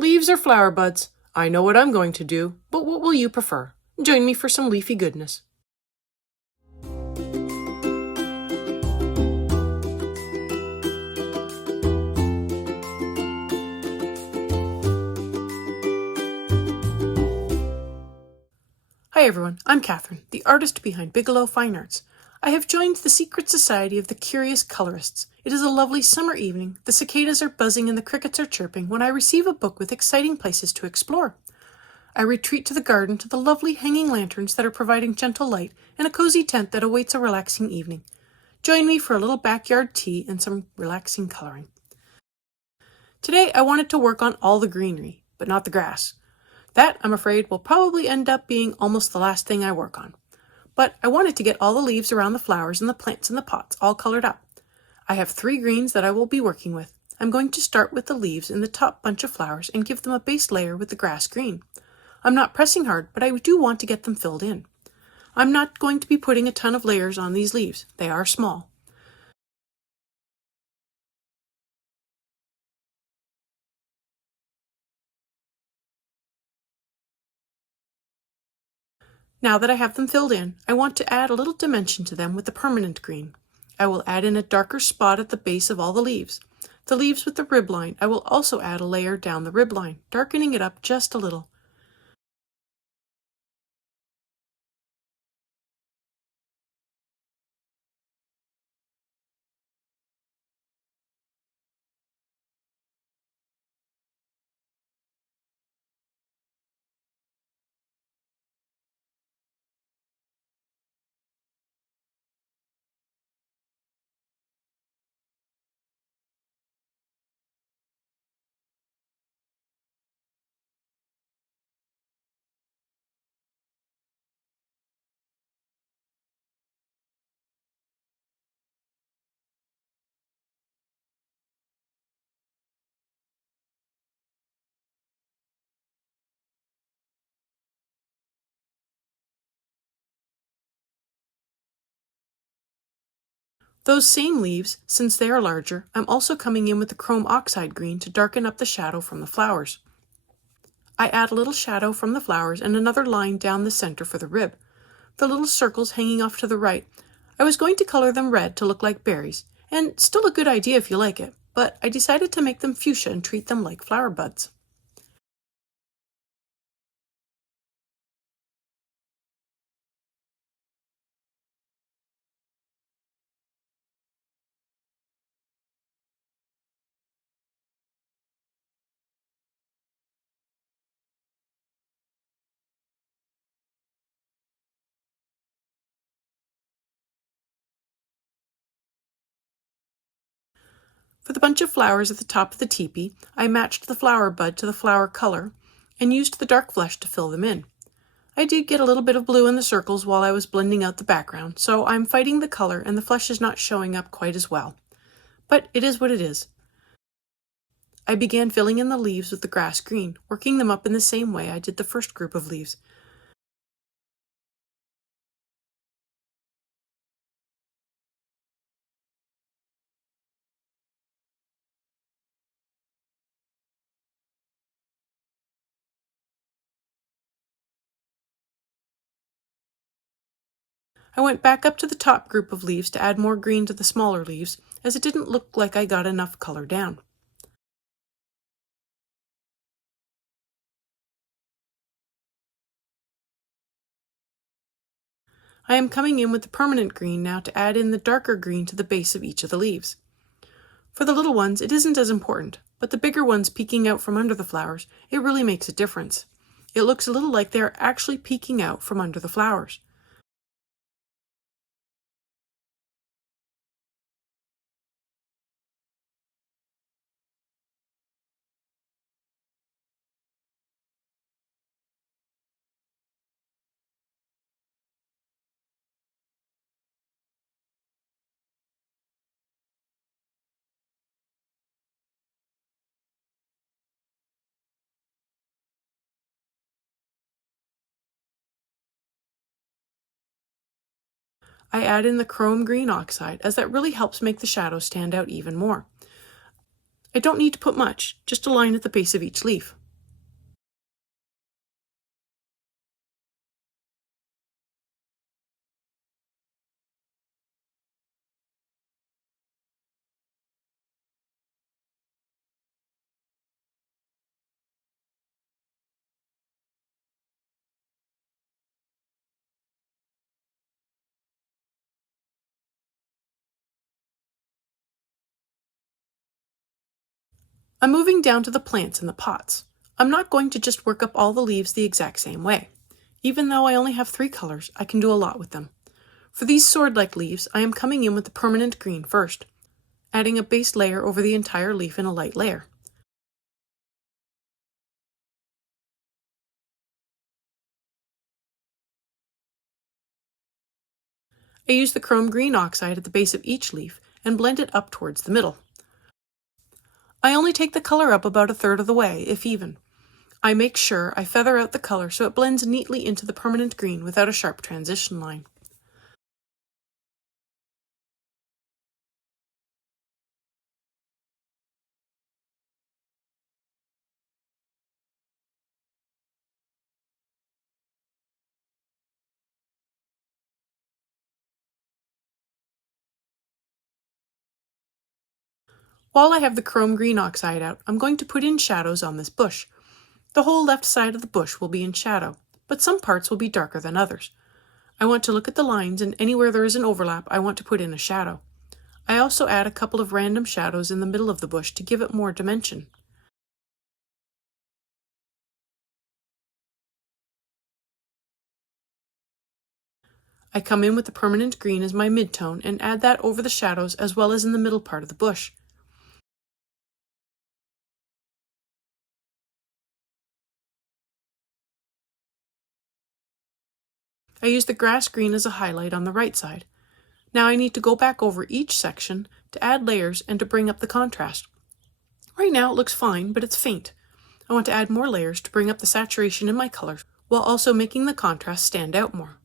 Leaves or flower buds? I know what I'm going to do, but what will you prefer? Join me for some leafy goodness. Hi everyone, I'm Catherine, the artist behind Bigelow Fine Arts. I have joined the secret society of the curious colorists. It is a lovely summer evening, the cicadas are buzzing and the crickets are chirping when I receive a book with exciting places to explore. I retreat to the garden to the lovely hanging lanterns that are providing gentle light and a cozy tent that awaits a relaxing evening. Join me for a little backyard tea and some relaxing coloring. Today I wanted to work on all the greenery, but not the grass. That, I'm afraid, will probably end up being almost the last thing I work on. But I wanted to get all the leaves around the flowers and the plants in the pots all colored up. I have 3 greens that I will be working with. I'm going to start with the leaves in the top bunch of flowers and give them a base layer with the grass green. I'm not pressing hard, but I do want to get them filled in. I'm not going to be putting a ton of layers on these leaves. They are small. Now that I have them filled in, I want to add a little dimension to them with the permanent green. I will add in a darker spot at the base of all the leaves. The leaves with the rib line, I will also add a layer down the rib line, darkening it up just a little. Those same leaves, since they are larger, I'm also coming in with the chrome oxide green to darken up the shadow from the flowers. I add a little shadow from the flowers and another line down the center for the rib. The little circles hanging off to the right, I was going to color them red to look like berries, and still a good idea if you like it, but I decided to make them fuchsia and treat them like flower buds. For the bunch of flowers at the top of the teepee, I matched the flower bud to the flower color and used the dark flesh to fill them in. I did get a little bit of blue in the circles while I was blending out the background, so I'm fighting the color and the flesh is not showing up quite as well. But it is what it is. I began filling in the leaves with the grass green, working them up in the same way I did the first group of leaves. I went back up to the top group of leaves to add more green to the smaller leaves, as it didn't look like I got enough color down. I am coming in with the permanent green now to add in the darker green to the base of each of the leaves. For the little ones, it isn't as important, but the bigger ones peeking out from under the flowers, it really makes a difference. It looks a little like they are actually peeking out from under the flowers. I add in the chrome green oxide, as that really helps make the shadow stand out even more. I don't need to put much, just a line at the base of each leaf. I'm moving down to the plants in the pots. I'm not going to just work up all the leaves the exact same way. Even though I only have 3 colors, I can do a lot with them. For these sword-like leaves, I am coming in with the permanent green first, adding a base layer over the entire leaf in a light layer. I use the chrome green oxide at the base of each leaf and blend it up towards the middle. I only take the color up about 1/3 of the way, if even. I make sure I feather out the color so it blends neatly into the permanent green without a sharp transition line. While I have the chrome green oxide out, I'm going to put in shadows on this bush. The whole left side of the bush will be in shadow, but some parts will be darker than others. I want to look at the lines, and anywhere there is an overlap, I want to put in a shadow. I also add a couple of random shadows in the middle of the bush to give it more dimension. I come in with the permanent green as my midtone and add that over the shadows as well as in the middle part of the bush. I use the grass green as a highlight on the right side. Now I need to go back over each section to add layers and to bring up the contrast. Right now it looks fine, but it's faint. I want to add more layers to bring up the saturation in my colors while also making the contrast stand out more.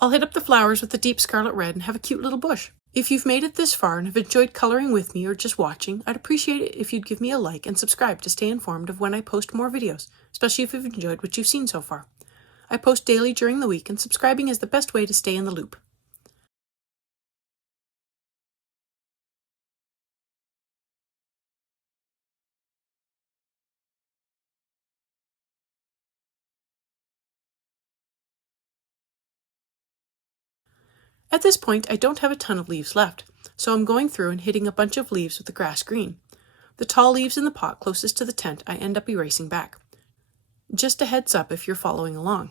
I'll hit up the flowers with the deep scarlet red and have a cute little bush. If you've made it this far and have enjoyed coloring with me or just watching, I'd appreciate it if you'd give me a like and subscribe to stay informed of when I post more videos, especially if you've enjoyed what you've seen so far. I post daily during the week, and subscribing is the best way to stay in the loop. At this point, I don't have a ton of leaves left, so I'm going through and hitting a bunch of leaves with the grass green. The tall leaves in the pot closest to the tent I end up erasing back. Just a heads up if you're following along.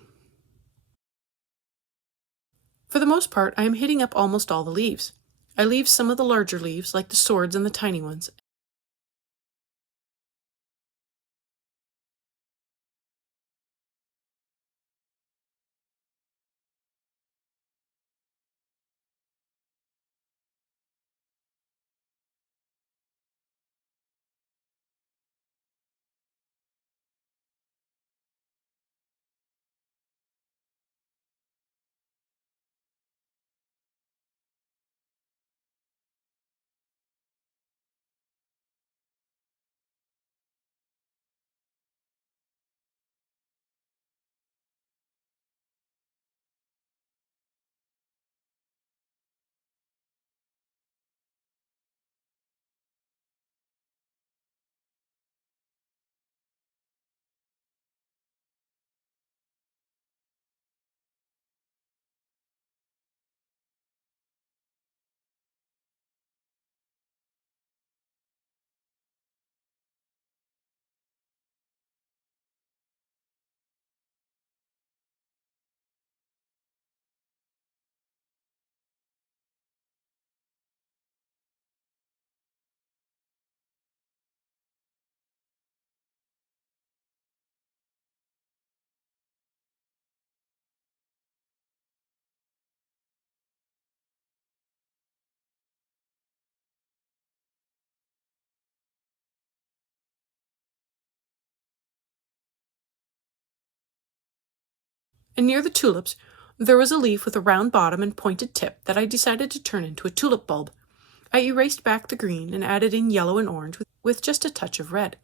For the most part, I am hitting up almost all the leaves. I leave some of the larger leaves, like the swords and the tiny ones, And near the tulips, there was a leaf with a round bottom and pointed tip that I decided to turn into a tulip bulb. I erased back the green and added in yellow and orange with just a touch of red.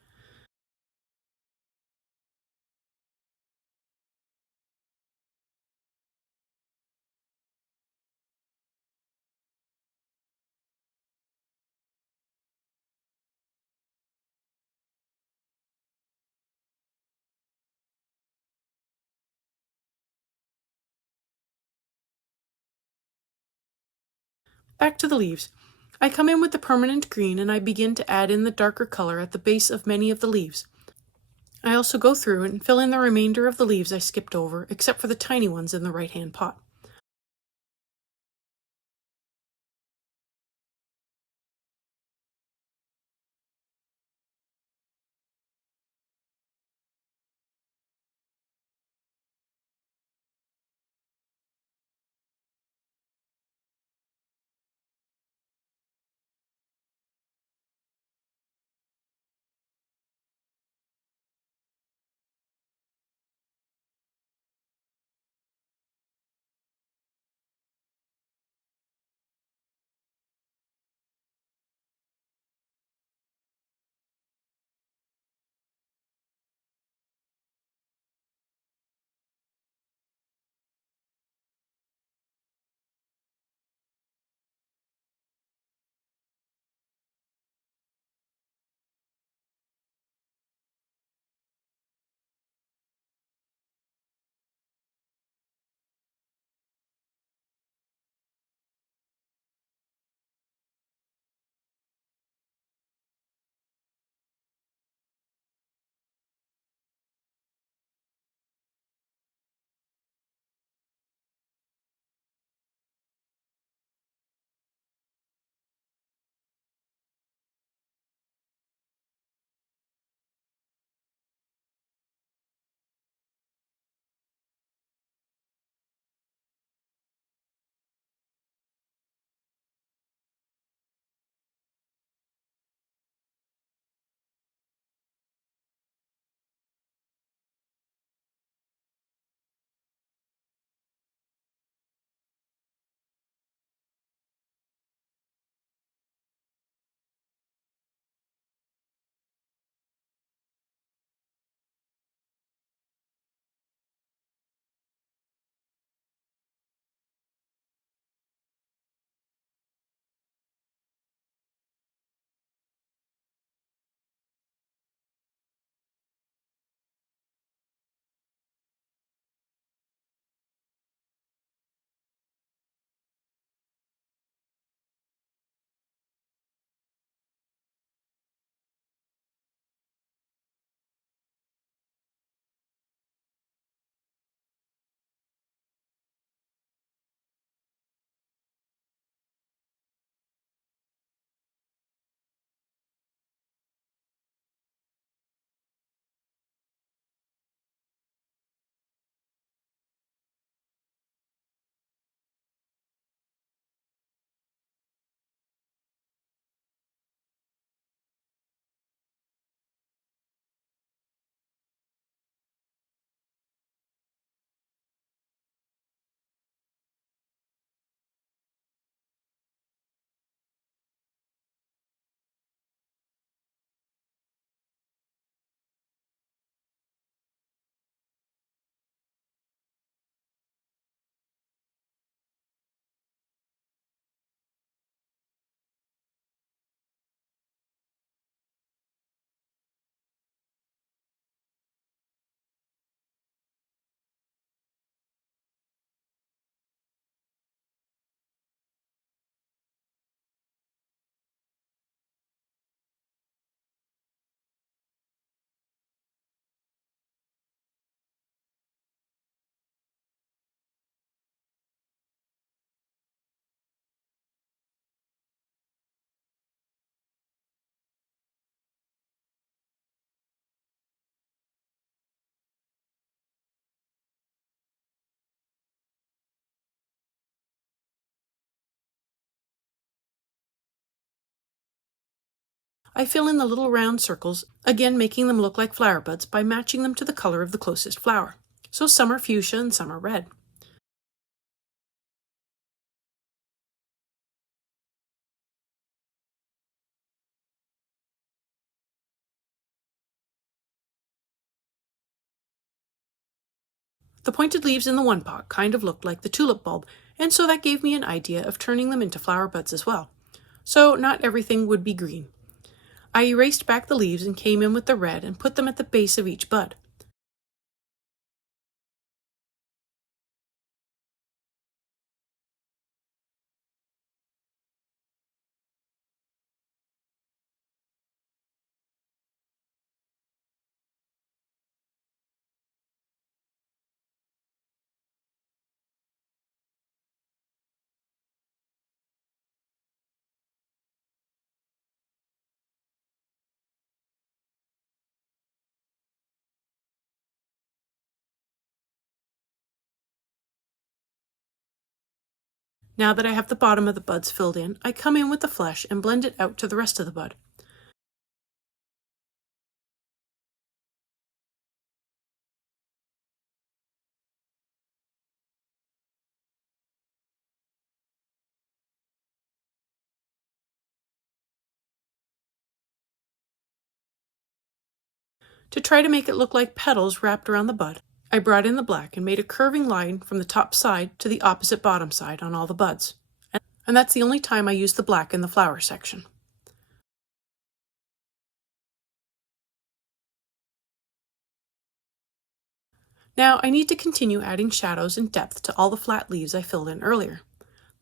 Back to the leaves. I come in with the permanent green and I begin to add in the darker color at the base of many of the leaves. I also go through and fill in the remainder of the leaves I skipped over, except for the tiny ones in the right-hand pot. I fill in the little round circles, again making them look like flower buds by matching them to the color of the closest flower. so some are fuchsia and some are red. The pointed leaves in the one pot kind of looked like the tulip bulb, and so that gave me an idea of turning them into flower buds as well. So not everything would be green. I erased back the leaves and came in with the red and put them at the base of each bud. Now that I have the bottom of the buds filled in, I come in with the flesh and blend it out to the rest of the bud. To try to make it look like petals wrapped around the bud, I brought in the black and made a curving line from the top side to the opposite bottom side on all the buds. And that's the only time I used the black in the flower section. Now I need to continue adding shadows and depth to all the flat leaves I filled in earlier.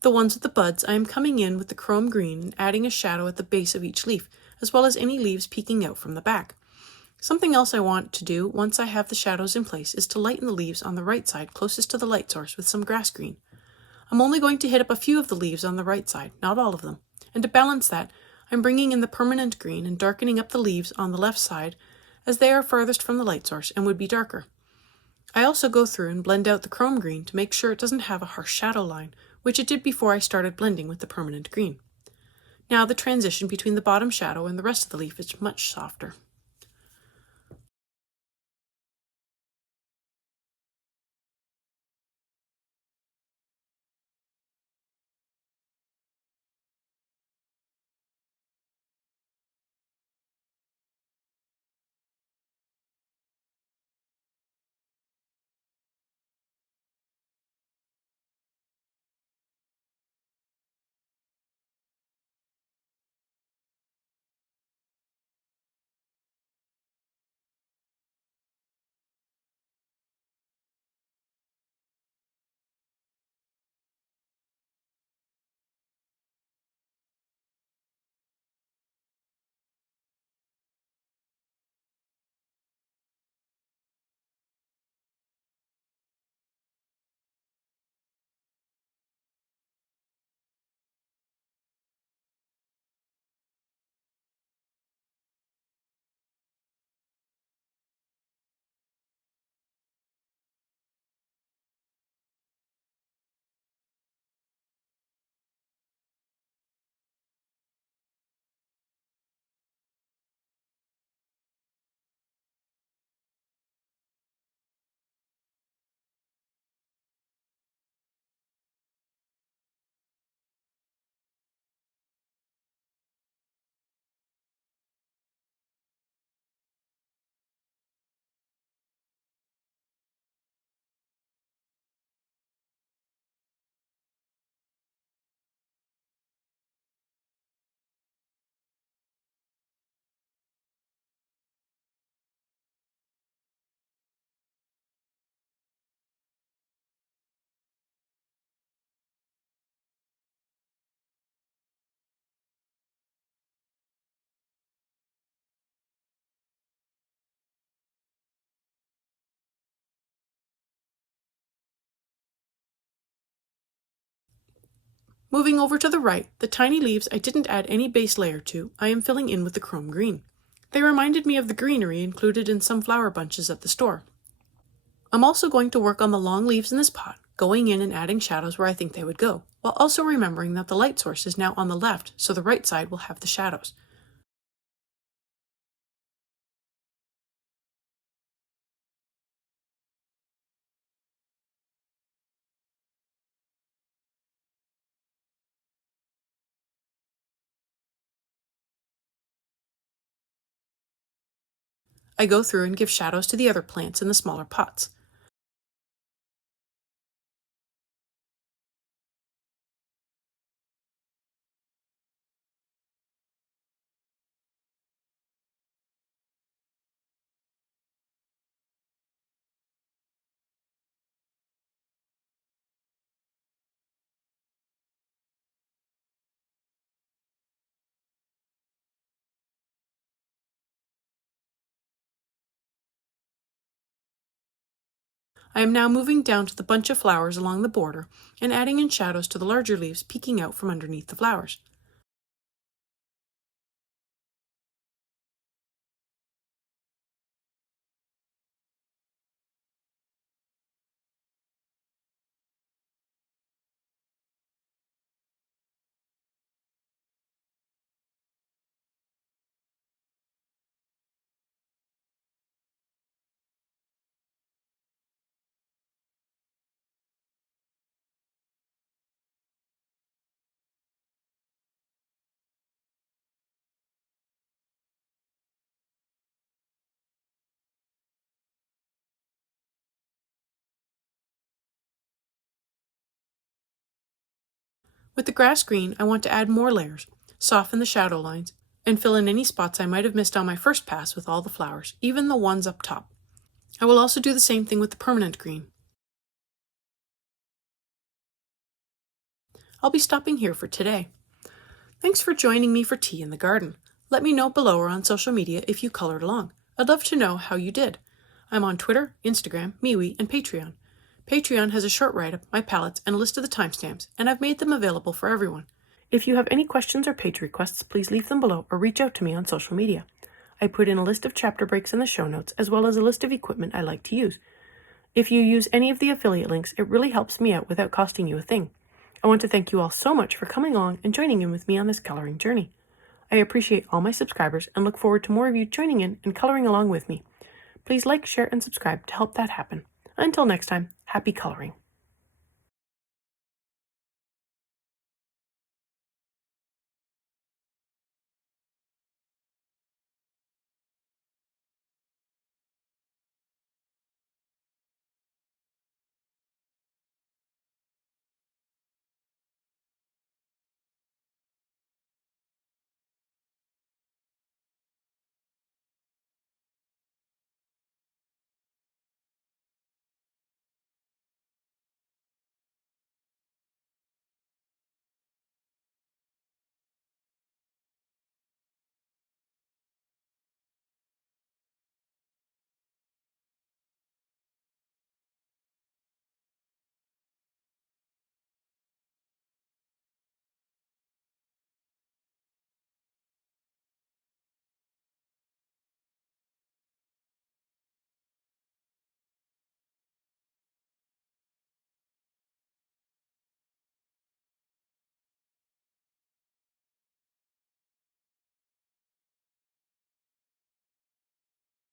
The ones with the buds, I am coming in with the chrome green and adding a shadow at the base of each leaf, as well as any leaves peeking out from the back. Something else I want to do once I have the shadows in place is to lighten the leaves on the right side closest to the light source with some grass green. I'm only going to hit up a few of the leaves on the right side, not all of them. And to balance that, I'm bringing in the permanent green and darkening up the leaves on the left side as they are farthest from the light source and would be darker. I also go through and blend out the chrome green to make sure it doesn't have a harsh shadow line, which it did before I started blending with the permanent green. Now the transition between the bottom shadow and the rest of the leaf is much softer. Moving over to the right, the tiny leaves I didn't add any base layer to, I am filling in with the chrome green. They reminded me of the greenery included in some flower bunches at the store. I'm also going to work on the long leaves in this pot, going in and adding shadows where I think they would go, while also remembering that the light source is now on the left, so the right side will have the shadows. I go through and give shadows to the other plants in the smaller pots. I am now moving down to the bunch of flowers along the border and adding in shadows to the larger leaves peeking out from underneath the flowers. With the grass green, I want to add more layers, soften the shadow lines, and fill in any spots I might have missed on my first pass with all the flowers, even the ones up top. I will also do the same thing with the permanent green. I'll be stopping here for today. Thanks for joining me for tea in the garden. Let me know below or on social media if you colored along. I'd love to know how you did. I'm on Twitter, Instagram, MeWe, and Patreon. Patreon has a short write-up, my palettes, and a list of the timestamps, and I've made them available for everyone. If you have any questions or page requests, please leave them below or reach out to me on social media. I put in a list of chapter breaks in the show notes, as well as a list of equipment I like to use. If you use any of the affiliate links, it really helps me out without costing you a thing. I want to thank you all so much for coming along and joining in with me on this coloring journey. I appreciate all my subscribers and look forward to more of you joining in and coloring along with me. Please like, share, and subscribe to help that happen. Until next time, happy coloring.